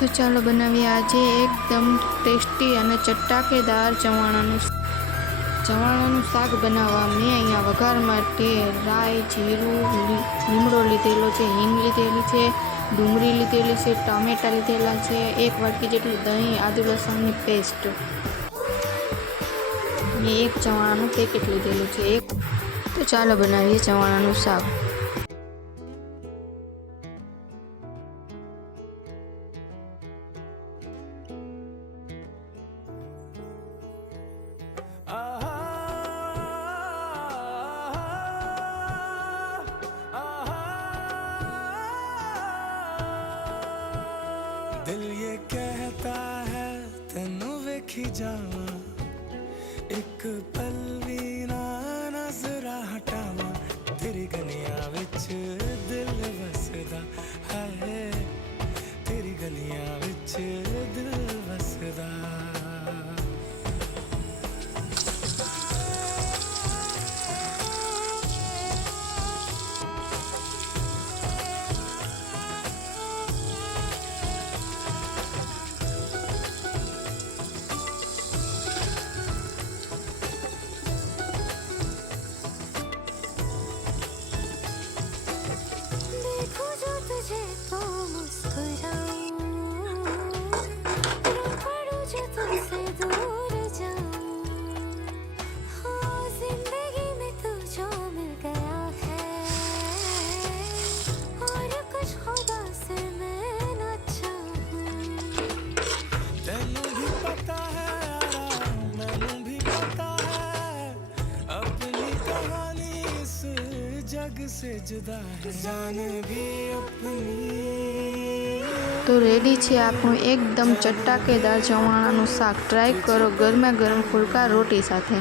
तो चलो बनावीए आज एकदम टेस्टी और चटाकेदार चवाणानुं शाक बनावा। मैं अहींया वघार माटे राई, जीरु, લીમડો લીધેલો છે, હિંગ લીધેલી છે, ડુંગળી લીધેલી છે, ટામેટા લીધેલા છે, 1 વાટકી જેટલું દહીં, આદુ લસણની પેસ્ટ ને 1 ચવાણાનું પેકેટ લીધેલું છે। તો ચાલો બનાવીએ ચવાણાનું શાક। दिल ये कहता है तेनू वेखी जावा, एक पल भी ना नजरा हटावा, तेरी गलियां विच दिल वसदा है, तेरी गलियां विच दिल वसदा। जग से जुदा है जान भी अपनी। तो रेडी है आपणुं एकदम चटाकेदार चवाणानुं शाक। ट्राय करो गरमा गरम फुलका रोटी साथे।